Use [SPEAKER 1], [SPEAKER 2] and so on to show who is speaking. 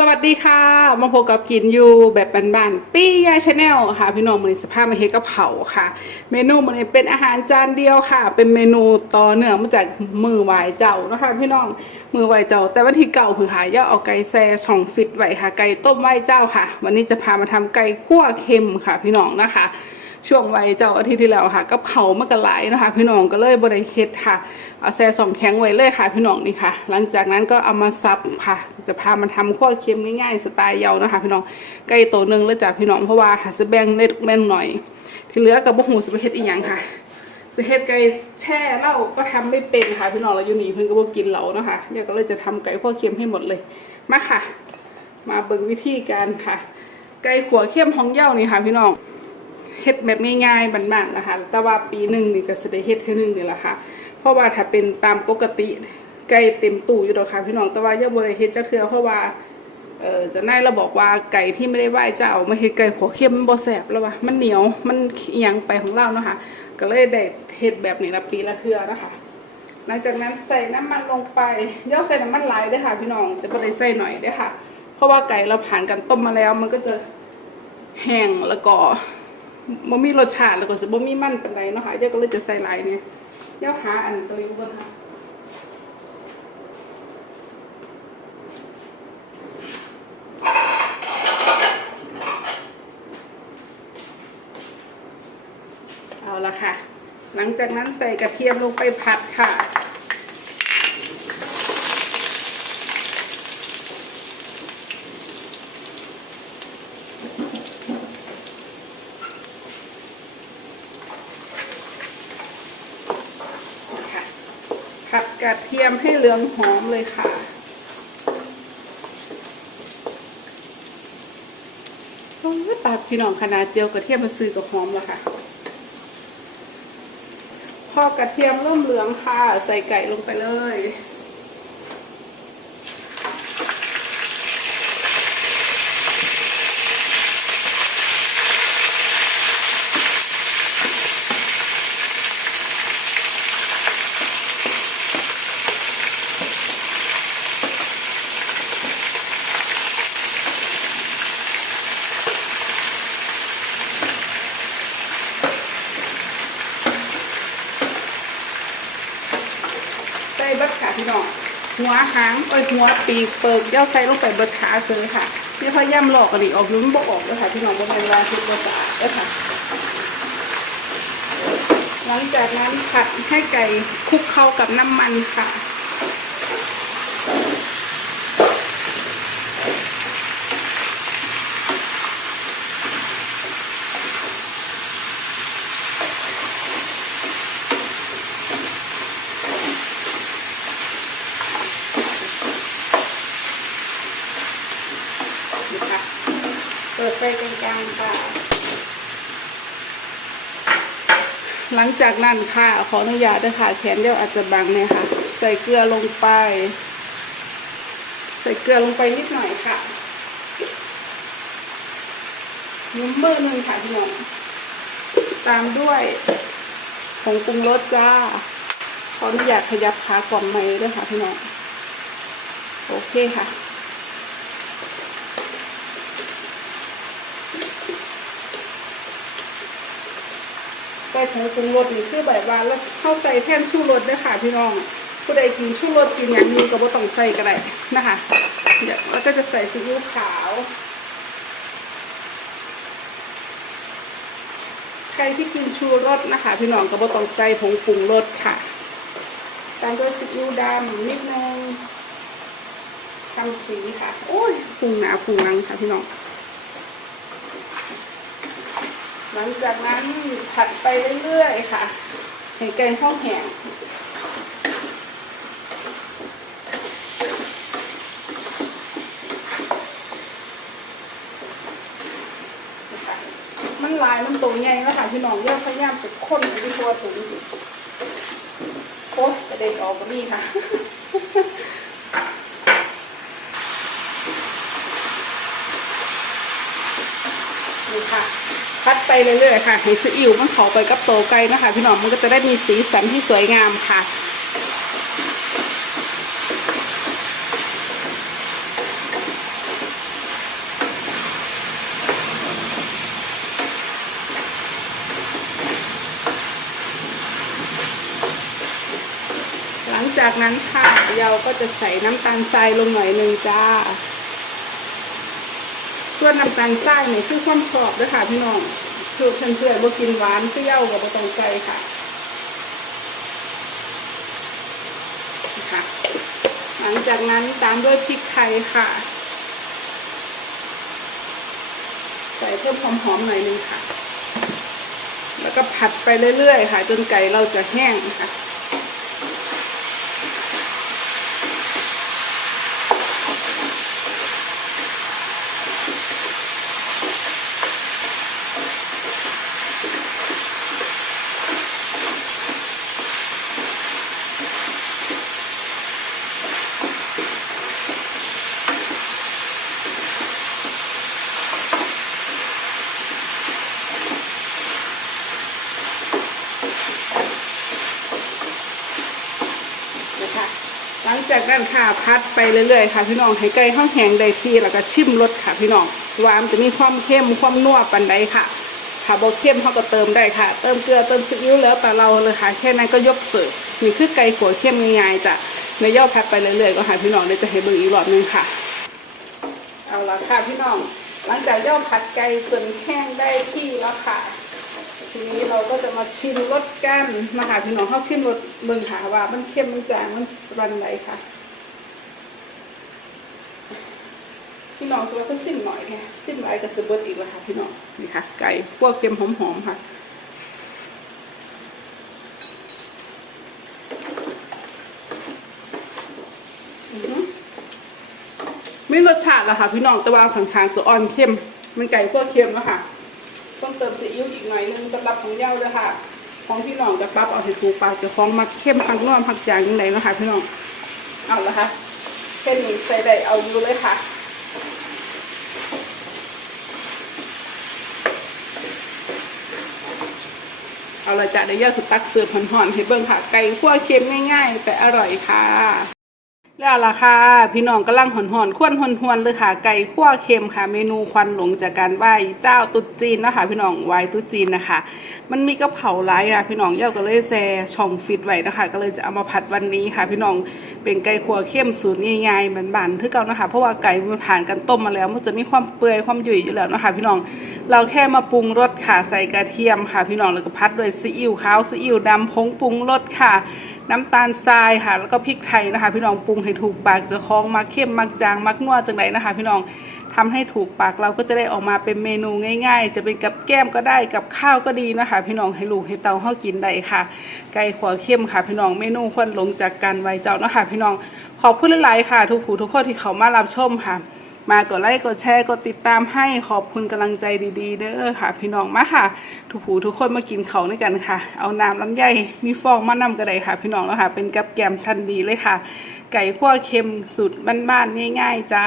[SPEAKER 1] สวัสดีค่ะ มาพบกับกินอยู่แบบบ้านๆปี้ยาชาแนลค่ะ พี่น้องมันสภาพมาเฮกะเพราค่ะ เมนูมันเป็นอาหารจานเดียวค่ะ เป็นเมนูต่อเนื่องมาจากมือไหวเจ้านะคะพี่น้องมือไหวเจ้า แต่วันที่เก่าผือหายาเอาไก่แซ่ช่องฟิตไหวค่ะ ไก่ต้มไหวเจ้าค่ะ วันนี้จะพามาทำไก่คั่วเค็มค่ะ พี่น้องนะคะ ช่วงวัยเจ้าอาทิตย์ที่แล้วค่ะก็เผามากระหลนะคะ พี่น้องก็เลยบริเฮ็ดค่ะเอาแซ่สองแข็งไว้เลยค่ะ พี่น้องนี่ค่ะ หลังจากนั้นก็เอามาซับค่ะ จะพามาทำข้อเค็มง่ายๆสไตล์เยานะคะพี่น้องไก่ตัวหนึ่งแล้วจากพี่น้องเพราะว่าหาสแบงเล็ดแม่นหน่อย ที่เหลือกับบุหูสิไปเฮ็ดอีหยังค่ะสิเฮ็ดไก่แช่เหล้าก็ทำไม่เป็นค่ะพี่น้องเราอยู่นี่เพิ่นก็บ่กินเหล้านะคะเนี่ยก็เลยจะทำไก่ข้อเค็มให้หมดเลยมาค่ะ มาเบิ่งวิธีการค่ะ ไก่ขัวเข้มของเย้านี่ค่ะพี่น้อง ฮ็ดแบบง่ายๆบันๆนะคะ แต่ว่าปีหนึ่งนี่ก็สิได้เฮ็ดแค่นึงนี่แหละค่ะ เพราะว่าถ้าเป็นตามปกติไก่เต็มตู้อยู่ดอกค่ะพี่น้องแต่ว่ายังบ่ได้เฮ็ดจักเทื่อเพราะว่าเอ่อจะนายเราบอกว่าไก่ที่ไม่ได้ไหว้เจ้ามาเฮ็ดไก่ขัวเข้มมันบ่แซบแล้วว่ามันเหนียวมันอิหยังไปของเราเนาะค่ะก็เลยได้เฮ็ดแบบนี้ละปีละเทื่อนะคะหลังจากนั้นใส่น้ำมันลงไปย่อใส่น้ำมันหลายเด้วยค่ะ พี่น้องจะบ่ได้ใส่หน่อยเด้ค่ะ เพราะว่าไก่เราผ่านการต้มมาแล้ว มันก็จะแห้งแล้วก็ บ่มีรสชาติแล้วก็จะบ่มีมันปานใดเนาะค่ะเดี๋ยวก็เลยจะใส่หลายเนี่ยเดี๋ยวหาอันตัวนี้ก่อนค่ะเอาละค่ะ หลังจากนั้นใส่กระเทียมลงไปผัดค่ะ กระเทียมให้เหลืองหอมเลยค่ะ โอ้ยตัดพี่น้องขนาดเจียวกระเทียมมาซื้อกับหอมแล้วค่ะ พอกระเทียมเริ่มเหลืองค่ะ ใส่ไก่ลงไปเลย เบิดขาพี่น้องหัวหางเอ้ยหัวปีกเปิกย่อใส่ลงไปเบิดขาเลยค่ะที่เขาย่ำหลอกกันอีกออกลุ้นบกออกเลยค่ะพี่น้องบนเวลาที่บสะอาดเลยค่ะ หลังจากนั้นผัดให้ไก่คลุกเข้ากับน้ำมันค่ะ ดไฟกลางๆค่ะ หลังจากนั้นค่ะ ขออนุญาตด้วยค่ะแขนเดียวอาจจะบังเนี่ยค่ะ ใส่เกลือลงไป ใส่เกลือลงไปนิดหน่อยค่ะนิ้มเบอร์หนึ่งค่ะพี่น้องตามด้วยผงปรุงรสจ้า ขออนุญาตขยับขากล่อมไม้ด้วยค่ะพี่น้อง โอเคค่ะ ส่ผงปรุงรสนี่คือแบบว่าแล้วเข้าใส่แท่นชูรสด้วยค่ะพี่น้อง ผู้ใดกินชูรสกินอย่างนี้ก็บ่ต้องใส่ก็ได้นะคะเดี๋ยวแล้วก็จะใส่ซีอิ๊วขาวใครที่กินชูรสนะคะ พี่น้องก็บ่ต้องใส่ผงปรุงรสค่ะตามด้วยซีอิ๊วดำนิดนึงทำสีค่ะ โอ้ยปรุงหนาปรุงนังค่ะพี่น้อง หลังจากนั้นผัดไปเรื่อยๆค่ะให้ไก่ห้องแห้งมันลายมันตัวใหญ่แล้วค่ะพี่น้องเยอะพยายามจะค้นไปที่ตัวถุงโอ๊ยกระเด็นออกมานี่ค่ะนี่ค่ะ ไปเรื่อยๆค่ะเห็ดซีอิ๋วมันขอไปกับโตไก่นะคะ พี่น้องมันก็จะได้มีสีสันที่สวยงามค่ะหลังจากนั้นค่ะเราก็จะใส่น้ำตาลทรายลงหน่อยหนึ่งจ้า ส่วนน้ำตาลทรายเนี่ยคือความชอบด้วยค่ะพี่น้อง คือเพื่อนๆบ่กินหวานเปรี้ยวกับบ่ต้องใจค่ะค่ะ หลังจากนั้นตามด้วยพริกไทยค่ะ ใส่เพิ่มความหอมหน่อยนึงค่ะ แล้วก็ผัดไปเรื่อยๆค่ะจนไก่เราจะแห้งค่ะนะคะหลัง จากนั้นค่ะพัดไปเรื่อยๆค่ะพี่น้องให้ไก่ห้องแห้งได้ที่แล้วก็ชิมรสค่ะพี่น้องว่ามันจะมีความเข้มความนัวปันใดค่ะค่ะบอเข้มเขาก็เติมได้ค่ะ เติมเกลือเติมซีอิ๊วแล้วแต่เราเลยค่ะแค่นั้นก็ยกเสิร์ฟนี่คือไก่ขัวเข้มง่ายๆจ้ะในย่อพัดไปเรื่อยๆก็หาพี่น้องเดี๋ยจะให้เบิ่งอีกรอบนึงค่ะ เอาละค่ะพี่น้อง หลังจากย่อผัดไก่จนแห้งได้ที่แล้วค่ะ ทีนี้เราก็จะมาชิมรสกันมาหาพี่น้องเข้าชิมรสเบิ่งค่ะว่า มันเค็มมันจางมันรันไหนค่ะพี่น้องสวัสดิ์ซิมหน่อยค่ะซิมหลายกับสเบิร์ตอีกแล้วค่ะพี่น้องนี่ค่ะ ไก่พวกเค็มหอมๆค่ะอือหือไม่รสชาติแล้วค่ะ พี่น้องแต่ว่าทางทางๆจะอ่อนเค็มมันไก่พวกเค็มแล้วค่ะ ต้องเติมซีอิ๊วอีกหน่อยนึงสำหรับของเย้าเลยค่ะ ของพี่น้องจะปรับเอาให้ถูกปากจะของมักเข้มพักนวมพักจางยังไงนะคะพี่น้องเอาละค่ะแค่นี้ใส่ได้เอาอยู่เลยค่ะเอาละจ้ะเดี๋ยวย่าสุตักเสิร์ฟหอนๆให้เบิ่งค่ะ ไก่คั่วเค็มง่ายๆ แต่อร่อยค่ะ แล้วล่ะค่ะ พี่น้องกำลังหอนๆควนหวนๆเลยค่ะ ไก่คั่วเค็มค่ะ เมนูควันหลงจากการไหว้เจ้าตุ๊ดจีนนะคะพี่น้องไหว้ตุ๊ดจีนนะคะ มันมีกระเพราหลายอะ พี่น้องเย่าก็เลยแซ่ช่องฟิตไว้นะคะ ก็เลยจะเอามาผัดวันนี้ค่ะ พี่น้องเป็นไก่คั่วเข้มสูตรง่ายๆบานๆคือเก่านะคะ เพราะว่าไก่มันผ่านการต้มมาแล้ว มันจะมีความเปื่อยความยุ่ยอยู่แล้วนะคะ พี่น้องเราแค่มาปรุงรสค่ะใส่กระเทียมค่ะ พี่น้องแล้วก็พัดด้วยซีอิ๊วขาวซีอิ๊วดำผงปรุงรสค่ะ น้ำตาลทรายค่ะแล้วก็พริกไทยนะคะ พี่น้องปรุงให้ถูกปากจะคล้องมักเข้มมักจางมักนัวจังไรนะคะ พี่น้องทำให้ถูกปากเราก็จะได้ออกมาเป็นเมนูง่าย ๆ จะเป็นกับแก้มก็ได้กับข้าวก็ดีนะคะ พี่น้องให้ลูกให้เตาเฮากินได้ค่ะ ไก่ขวเข้มค่ะ พี่น้องเมนูควนหลงจากการไว้เจ้านะคะพี่น้องขอบคุณหลายๆค่ะ ทุกผู้ทุกคนที่เขามารับชมค่ะ มากดไลค์กดแชร์กดติดตามให้ขอบคุณกำลังใจดีๆ เด้อค่ะ พี่น้องมาค่ะ ทุกผู้ทุกคนมากินเขาด้วยกันค่ะ เอาน้ำลำไยมีฟองมานำกระไดค่ะ พี่น้องแล้วค่ะ เป็นกับแกมชั้นดีเลยค่ะ ไก่คั่วเค็มสุดบ้านๆง่าย ๆ จ้า